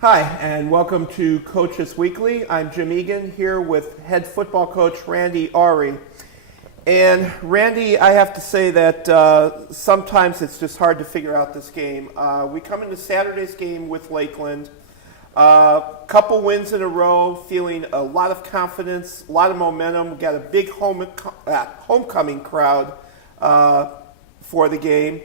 Hi, and welcome to Coaches Weekly. I'm Jim Egan here with head football coach Randy Awrey. And Randy, I have to say that sometimes it's just hard to figure out this game. We come into Saturday's game with Lakeland, couple wins in a row, feeling a lot of confidence, a lot of momentum. We got a big homecoming crowd for the game.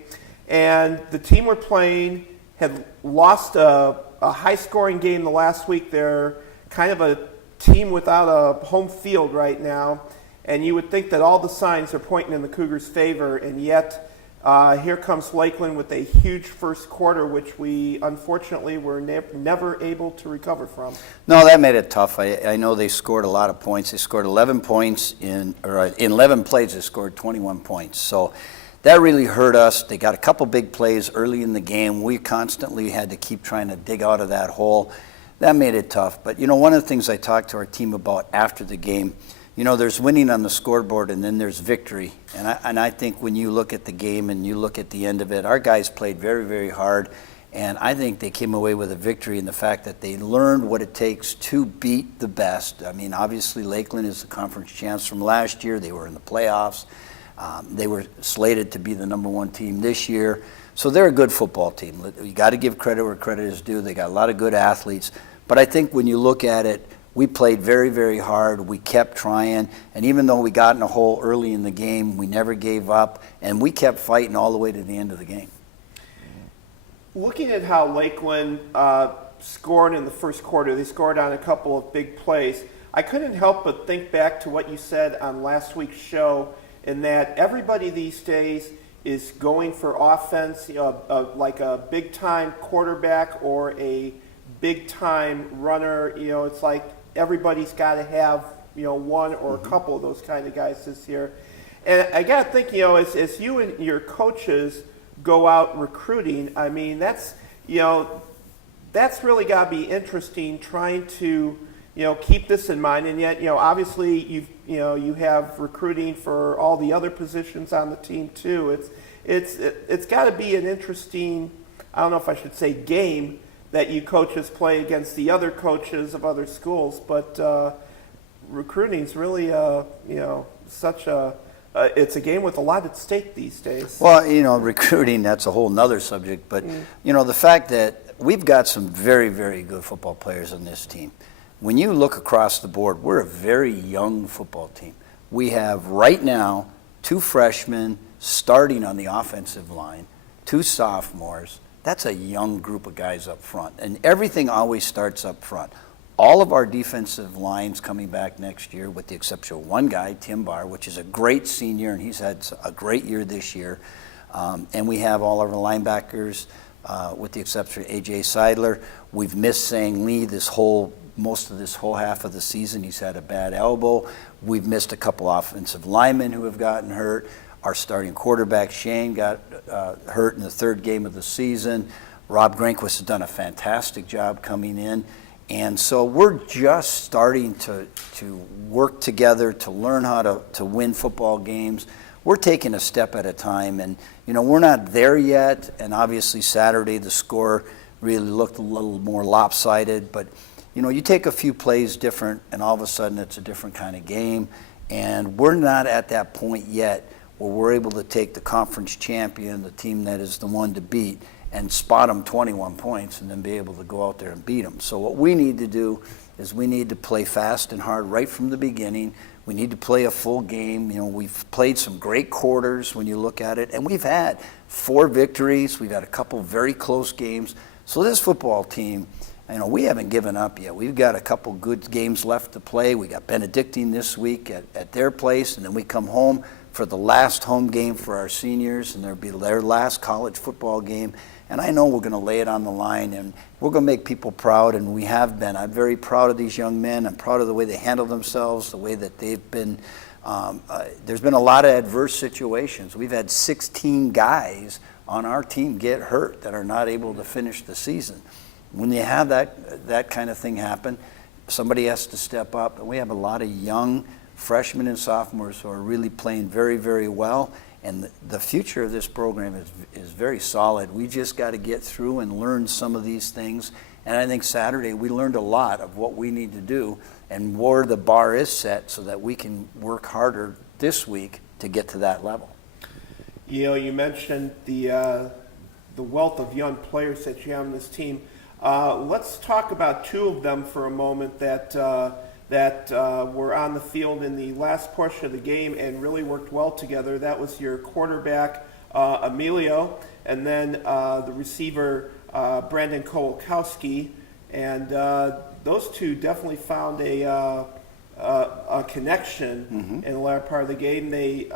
And the team we're playing had lost a high-scoring game the last week. They're kind of a team without a home field right now, and you would think that all the signs are pointing in the Cougars' favor, and yet here comes Lakeland with a huge first quarter, which we unfortunately were never able to recover from. No, that made it tough. I know they scored a lot of points. They scored 11 points in 11 plays. They scored 21 points. So that really hurt us. They got a couple big plays early in the game. We constantly had to keep trying to dig out of that hole. That made it tough. But, one of the things I talked to our team about after the game, there's winning on the scoreboard and then there's victory. And I think when you look at the game and you look at the end of it, our guys played very, very hard. And I think they came away with a victory in the fact that they learned what it takes to beat the best. I mean, obviously Lakeland is the conference champs from last year. They were in the playoffs. They were slated to be the number one team this year. So they're a good football team. You got to give credit where credit is due. They got a lot of good athletes. But I think when you look at it, we played very, very hard. We kept trying. And even though we got in a hole early in the game, we never gave up. And we kept fighting all the way to the end of the game. Looking at how Lakeland scored in the first quarter, they scored on a couple of big plays. I couldn't help but think back to what you said on last week's show, in that everybody these days is going for offense, like a big-time quarterback or a big-time runner. It's like everybody's got to have, one or a couple of those kind of guys this year. And I got to think, as you and your coaches go out recruiting, I mean, that's really got to be interesting trying to keep this in mind. And yet, obviously you have recruiting for all the other positions on the team too. It's got to be an interesting, I don't know if I should say game, that you coaches play against the other coaches of other schools. But recruiting's really it's a game with a lot at stake these days. Well, recruiting, that's a whole nother subject. But the fact that we've got some very, very good football players on this team. When you look across the board, we're a very young football team. We have right now 2 freshmen starting on the offensive line, 2 sophomores. That's a young group of guys up front. And everything always starts up front. All of our defensive lines coming back next year, with the exception of one guy, Tim Barr, which is a great senior, and he's had a great year this year. And we have all of our linebackers, with the exception of A.J. Seidler. We've missed Sang Lee most of this whole half of the season. He's had a bad elbow. We've missed a couple offensive linemen who have gotten hurt. Our starting quarterback, Shane, got hurt in the 3rd game of the season. Rob Granquist has done a fantastic job coming in. And so we're just starting to work together to learn how to win football games. We're taking a step at a time. And, we're not there yet. And obviously Saturday the score really looked a little more lopsided. But you take a few plays different, and all of a sudden it's a different kind of game. And we're not at that point yet where we're able to take the conference champion, the team that is the one to beat, and spot them 21 points and then be able to go out there and beat them. So what we need to do is we need to play fast and hard right from the beginning. We need to play a full game. We've played some great quarters when you look at it, and we've had 4 victories. We've had a couple very close games. So this football team, we haven't given up yet. We've got a couple good games left to play. We got Benedictine this week at their place, and then we come home for the last home game for our seniors, and there'll be their last college football game. And I know we're going to lay it on the line, and we're going to make people proud, and we have been. I'm very proud of these young men. I'm proud of the way they handle themselves, the way that they've been. There's been a lot of adverse situations. We've had 16 guys on our team get hurt that are not able to finish the season. When you have that kind of thing happen, somebody has to step up, and we have a lot of young freshmen and sophomores who are really playing very, very well. And the future of this program is very solid. We just got to get through and learn some of these things And I think Saturday we learned a lot of what we need to do and where the bar is set so that we can work harder this week to get to that level. You know, you mentioned the wealth of young players that you have on this team. Let's talk about two of them for a moment that were on the field in the last portion of the game and really worked well together. That was your quarterback, Emilio, and then the receiver, Brandon Kowalkowski. And those two definitely found a connection in the latter part of the game. They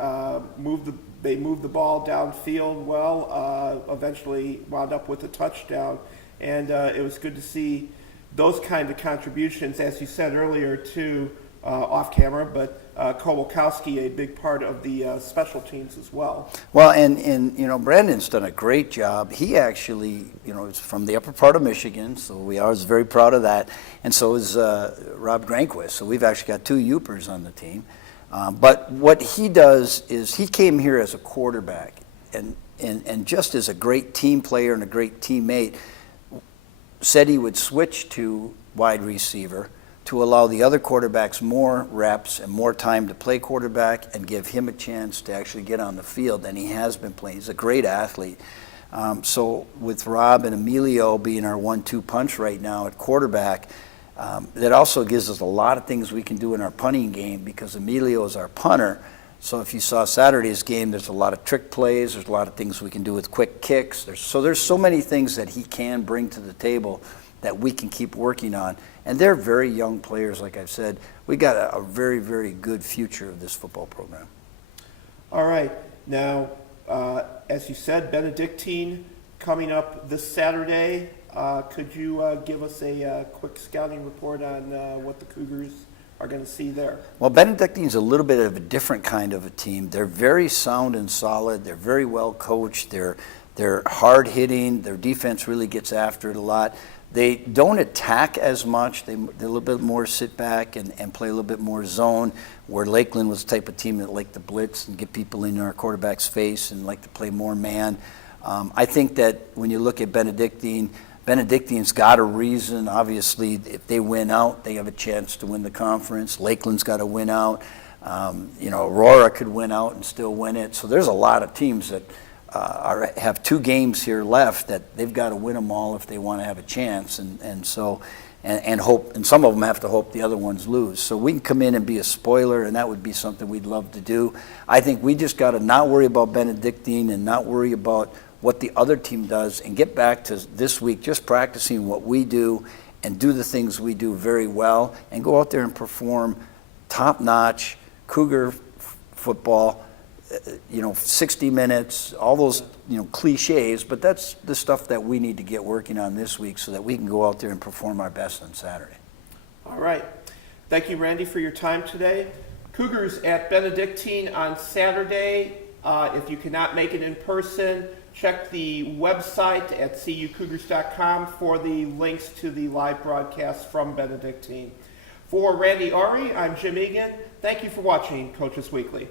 moved the ball downfield well, eventually wound up with a touchdown. And it was good to see those kind of contributions, as you said earlier, too, off camera, but Kowalkowski, a big part of the special teams as well. Well, and you know, Brandon's done a great job. He actually, you know, is from the upper part of Michigan, so we are very proud of that. And so is Rob Granquist. So we've actually got two Upers on the team. But what he does is he came here as a quarterback and just as a great team player and a great teammate, said he would switch to wide receiver to allow the other quarterbacks more reps and more time to play quarterback and give him a chance to actually get on the field. And he has been playing. He's a great athlete. So with Rob and Emilio being our 1-2 punch right now at quarterback, that also gives us a lot of things we can do in our punting game because Emilio is our punter. So if you saw Saturday's game, there's a lot of trick plays. There's a lot of things we can do with quick kicks. There's so many things that he can bring to the table that we can keep working on. And they're very young players, like I've said. We got a very, very good future of this football program. All right. Now, as you said, Benedictine coming up this Saturday. Could you give us a quick scouting report on what the Cougars are going to see there? Well, Benedictine's a little bit of a different kind of a team. They're very sound and solid. They're very well coached. They're hard hitting. Their defense really gets after it a lot. They don't attack as much. They're a little bit more sit back and play a little bit more zone, where Lakeland was the type of team that liked to blitz and get people in our quarterback's face and like to play more man. I think that when you look at Benedictine's got a reason. Obviously, if they win out, they have a chance to win the conference. Lakeland's got to win out. You know, Aurora could win out and still win it. So there's a lot of teams that have 2 games here left that they've got to win them all if they want to have a chance. And hope, and some of them have to hope the other ones lose. So we can come in and be a spoiler, and that would be something we'd love to do. I think we just got to not worry about Benedictine and not worry about what the other team does and get back to this week just practicing what we do and do the things we do very well and go out there and perform top-notch Cougar football, 60 minutes, all those, cliches, but that's the stuff that we need to get working on this week so that we can go out there and perform our best on Saturday. All right. Thank you, Randy, for your time today. Cougars at Benedictine on Saturday. If you cannot make it in person, check the website at cucougars.com for the links to the live broadcast from Benedictine. For Randy Awrey, I'm Jim Egan. Thank you for watching Coaches Weekly.